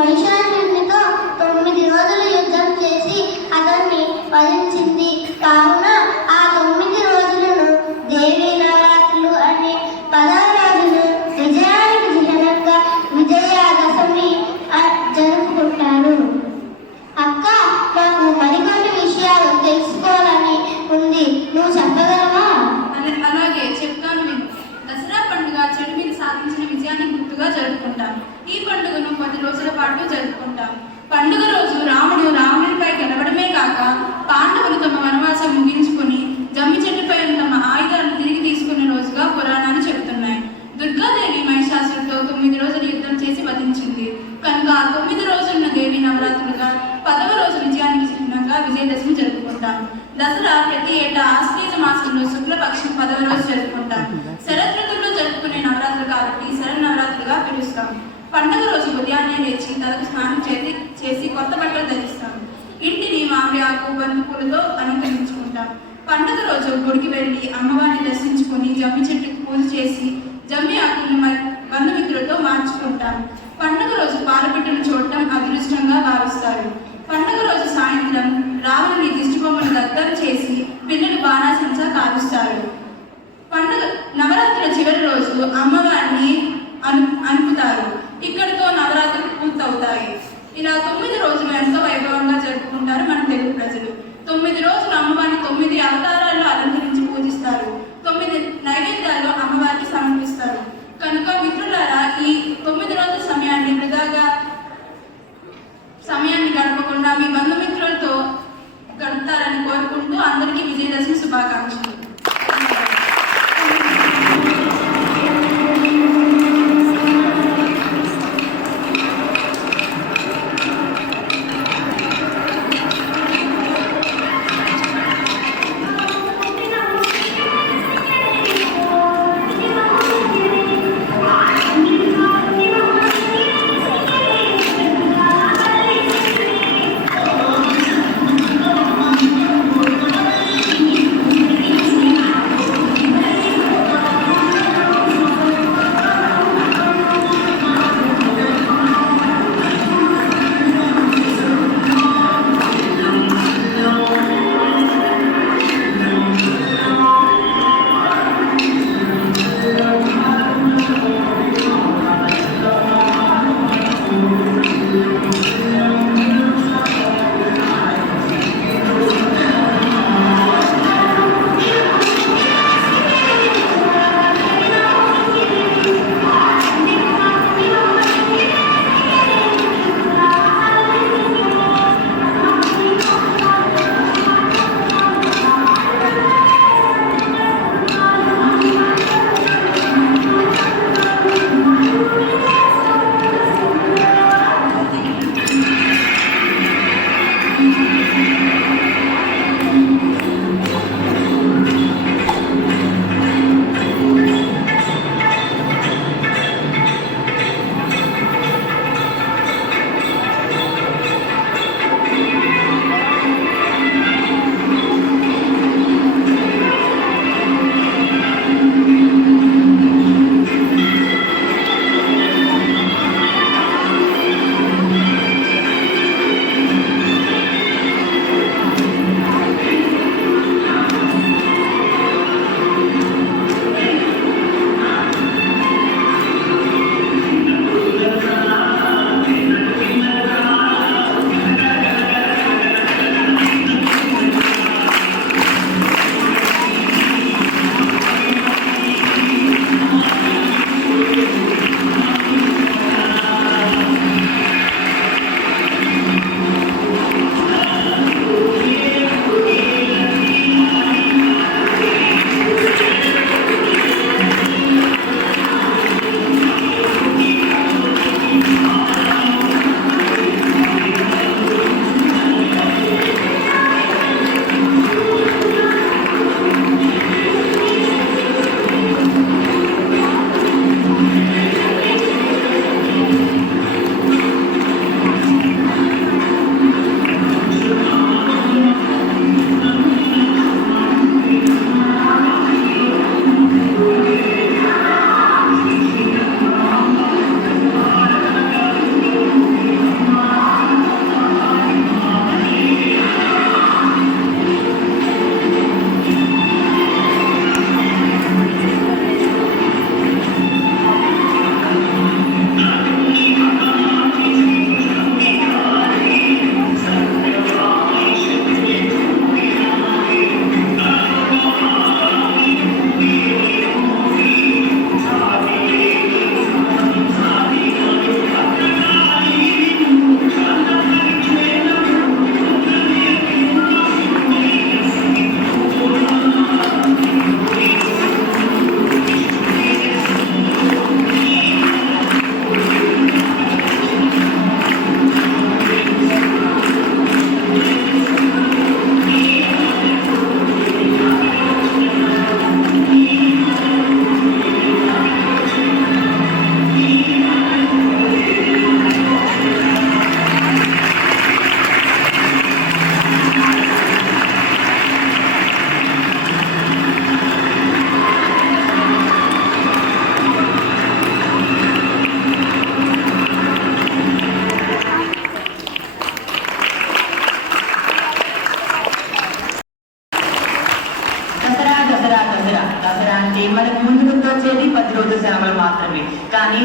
మహిషాసురునితో 9 రోజులు యుద్ధం చేసి అతన్ని వధించింది. కావున ఆ 9 రోజులను దేవీ నవరాత్రులు అనే 10వ రోజును విజయానికి చిహ్నంగా విజయదశమి జరుపుకుంటారు. అక్క, నాకు మరికొన్ని విషయాలు తెలుసుకోవాలని ఉంది, నువ్వు చెప్పగలవా? అలాగే చెప్తాను విను. దసరా పండుగ చెడు మీద సాధించిన విజయాన్ని గుర్తుగా జరుపుకుంటాం. ఈ పండుగను 10 రోజుల పాటు జరుపుకుంటాం. పండుగ రోజు రాముడు రావణునిపై గెలవడమే కాక పాండవులు తమ వనవాసం ముగించుకుని జమ్మి చెట్టుపై తమ ఆయుధాలను తిరిగి తీసుకునే రోజుగా పురాణాలు చెబుతున్నాయి. దుర్గాదేవి మహిషాసురుడితో 9 రోజులు యుద్ధం చేసి వధించింది కనుక 9 రోజులను దేవి నవరాత్రులుగా, 10వ రోజు విజయానికి చిహ్నంగా విజయదశమి జరుపుకుంటాం. దసరా ప్రతి ఏటా ఆశ్వీజ మాసంలో శుక్లపక్షం 10వ రోజు జరుపుకుంటాం. శరదృతుల్లో జరుపుకునే నవరాత్రులు కాబట్టి శరన్నవరాత్రులుగా పిలుస్తాం. పండుగ రోజు ఉదయాన్నే లేచి తలకు స్నానం చేసి కొత్త బట్టలు ధరిస్తాం. ఇంటిని మామిడి ఆకు, బంతి పూలతో అలంకరించుకుంటాం. పండుగ రోజు గుడికి వెళ్ళి అమ్మవారిని దర్శించుకొని జమ్మి చెట్టుకు పూజ చేసి జమ్మి ఆకులను బంధుమిత్రులతో మార్చుకుంటాం. పండుగ రోజు పాలపిట్టను చూడటం అదృష్టంగా భావిస్తారు. పండుగ రోజు సాయంత్రం రావణుని దిష్టిబొమ్మను దగ్ధం చేసి పిల్లలు బాణాసంచా కాలుస్తారు. పండుగ నవరాత్రుల చివరి రోజు అమ్మవారిని అనుపుతారు. ఇక్కడితో నవరాత్రులు పూర్తవుతాయి. ఇలా 9 రోజులు ఎంతో వైభవంగా జరుపుకుంటారు మన తెలుగు ప్రజలు. 9 రోజులు అమ్మవారిని 9 అవతారాల్లో అలంకరించి పూజిస్తారు. 9 నైవేద్యాలు అమ్మవారికి సమర్పిస్తారు. కనుక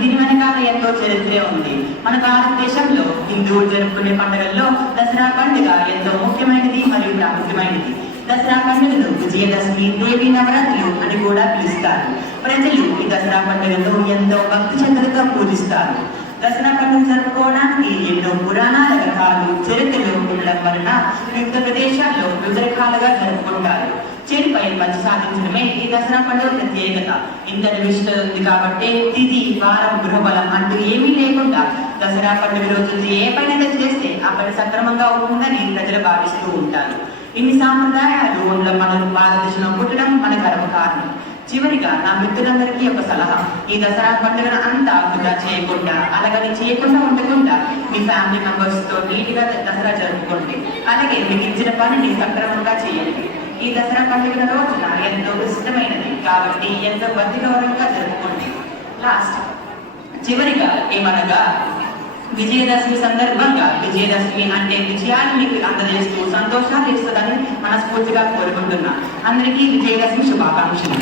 దీని వెనకాల ఎంతో చరిత్రే ఉంది. మన భారతదేశంలో హిందువులు జరుపుకునే పండుగల్లో దసరా పండుగ ఎంతో ముఖ్యమైనది మరియు ప్రాముఖ్యమైనది. దసరా పండుగను విజయదశమి, దేవి నవరాత్రులు అని కూడా పిలుస్తారు. ప్రజలు ఈ దసరా పండుగను ఎంతో భక్తి శ్రద్ధలతో పూజిస్తారు. దసరా పండుగ జరుపుకోవడానికి ఎన్నో పురాణాల రకాలు చరిత్రలు ఉండడం వలన వివిధ ప్రదేశాల్లో వివిధ రకాలుగా జరుపుకుంటారు. చెడుపై మంచి సాధించడమే ఈ దసరా పండుగ ప్రత్యేకత. ఇంతటి విశిష్టత ఉంది కాబట్టి తిథి, వారం, గృహబలం అంటూ ఏమీ లేకుండా దసరా పండుగ రోజు ఏ పని చేస్తే ఆ పని సక్రమంగా ఉంటుందని ప్రజలు భావిస్తూ ఉంటారు. ఇన్ని సాంప్రదాయాలు ఉన్న మన భారతదేశంలో పుట్టడం మన గర్వకారణం. చివరిగా నా మిత్రులందరికీ ఒక సలహా, ఈ దసరా పండుగను అంతా వృధా చేయకుండా, అలాగని చేయకుండా ఉండకుండా మీ ఫ్యామిలీ మెంబర్స్ తో నీట్గా దసరా జరుపుకోండి. అలాగే మీకు ఇచ్చిన పనిని సక్రమంగా చేయండి. ఈ దసరా పండుగ రోజున ఎంతో ఇష్టమైనది కాబట్టి ఎంతో భక్తి గౌరవంగా జరుపుకోండి. చివరిగా ఏమనగా, విజయదశమి సందర్భంగా, విజయదశమి అంటే విజయాన్ని మీకు అందజేస్తూ సంతోషాలు ఇస్తుందని మనస్ఫూర్తిగా కోరుకుంటున్నా. అందరికీ విజయదశమి శుభాకాంక్షలు.